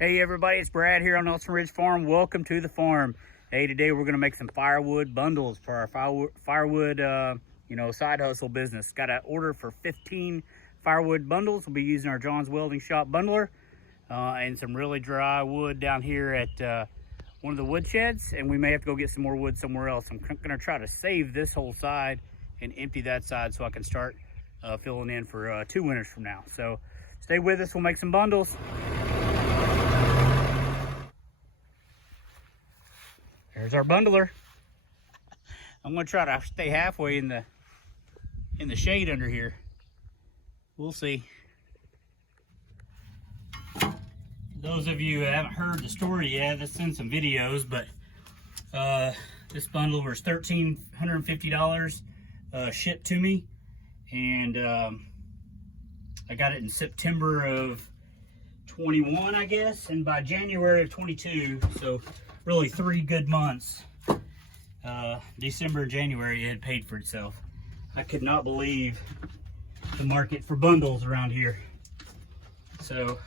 Hey everybody, it's Brad here on Nelson Ridge Farm. Welcome to the farm. Hey, today we're gonna make some firewood bundles for our firewood side hustle business. Got an order for 15 firewood bundles. We'll be using our John's Welding Shop bundler and some really dry wood down here at one of the wood sheds, and we may have to go get some more wood somewhere else. I'm gonna try to save this whole side and empty that side so I can start filling in for 2 winters from now. So stay with us, we'll make some bundles. There's our bundler. I'm gonna try to stay halfway in the shade under here. We'll see. Those of you who haven't heard the story yet, let's send some videos, but this bundle was $1,350 shipped to me, and I got it in September of 21, I guess, and by January of 22, so really 3 good months, December and January, it had paid for itself. I could not believe the market for bundles around here. So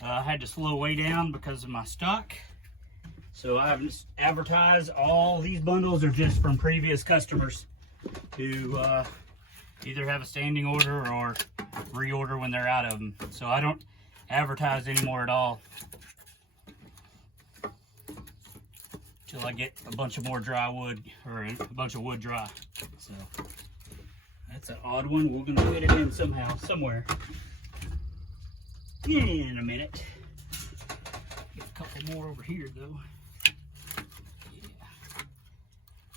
I had to slow way down because of my stock. So I haven't advertised. All these bundles are just from previous customers who either have a standing order or reorder when they're out of them. So I don't advertise anymore at all till I get a bunch of more dry wood, or a bunch of wood dry. So that's an odd one. We're gonna fit it in somehow, somewhere. In a minute. Get a couple more over here though. Yeah.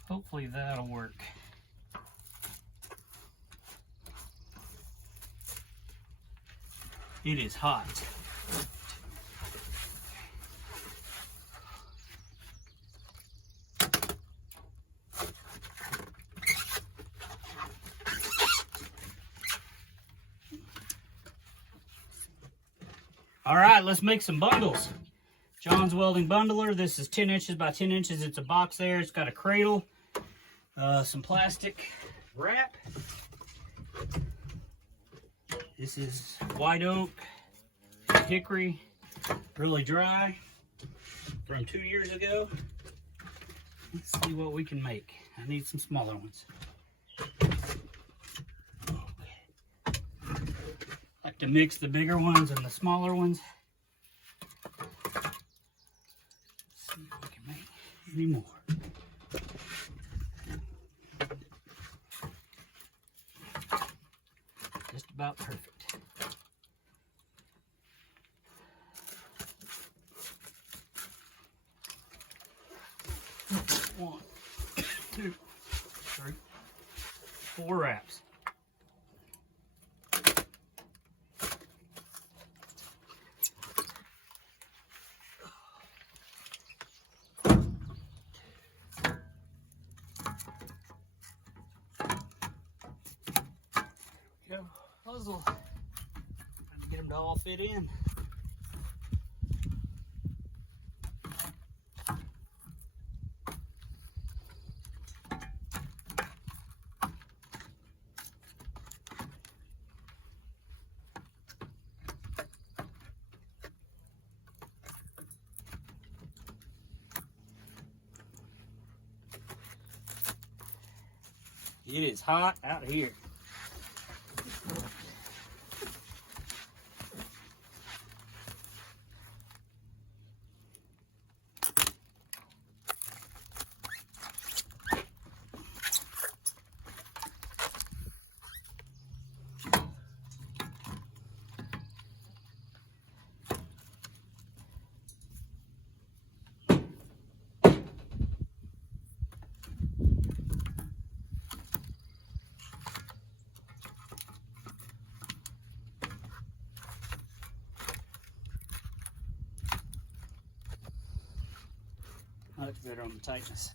Hopefully that'll work. It is hot. All right, let's make some bundles. John's Welding Bundler. This is 10 inches by 10 inches. It's a box there. It's got a cradle, some plastic wrap. This is white oak, hickory, really dry, from 2 years ago. Let's see what we can make. I need some smaller ones. Like to mix the bigger ones and the smaller ones. Let's see if we can make any more. Just about perfect. One, 2, 3, 4 wraps. Puzzle. Trying to get them to all fit in. It is hot out here. Much better on the tightness.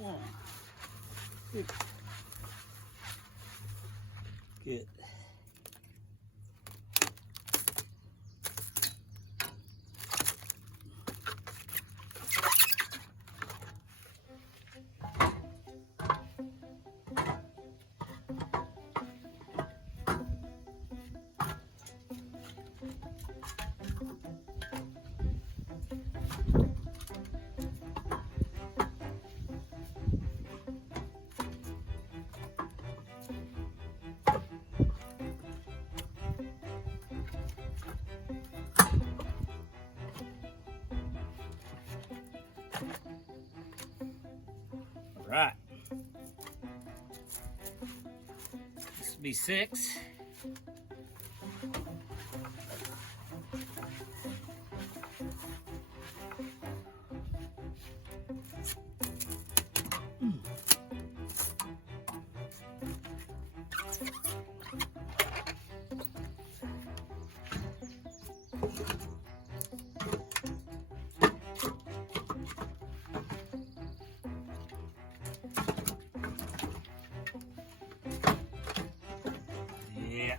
1, 2. Good. will be 6. Yeah.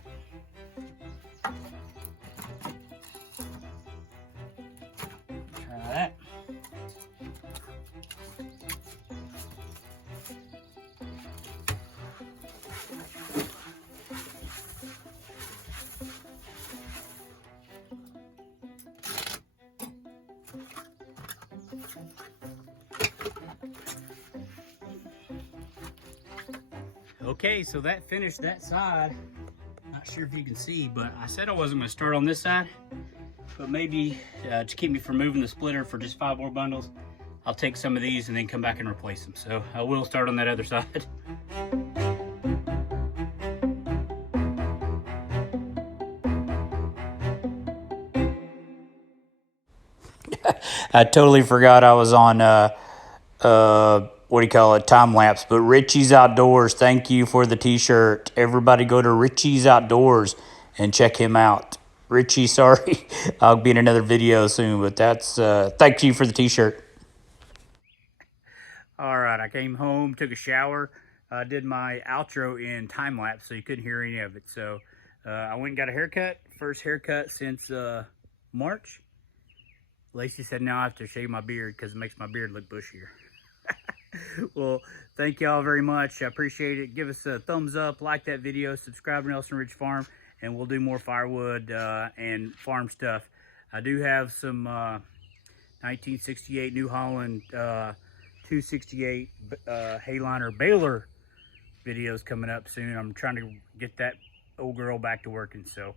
Try that. Okay, so that finished that side. Not sure if you can see, but I said I wasn't gonna start on this side, but maybe to keep me from moving the splitter for just 5 more bundles, I'll take some of these and then come back and replace them. So I will start on that other side. I totally forgot I was on what do you call it, time lapse. But Richie's Outdoors, thank you for the t-shirt. Everybody go to Richie's Outdoors and check him out. Richie, sorry, I'll be in another video soon, but that's thank you for the t-shirt. All right, I came home, took a shower, did my outro in time lapse, so you couldn't hear any of it. So I went and got a haircut, first haircut since March. Lacey said now I have to shave my beard because it makes my beard look bushier. Well, thank y'all very much. I appreciate it. Give us a thumbs up, like that video, subscribe to Nelson Ridge Farm, and we'll do more firewood and farm stuff. I do have some 1968 New Holland 268 Hayliner baler videos coming up soon. I'm trying to get that old girl back to working. So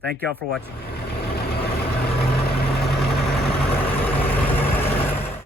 thank y'all for watching.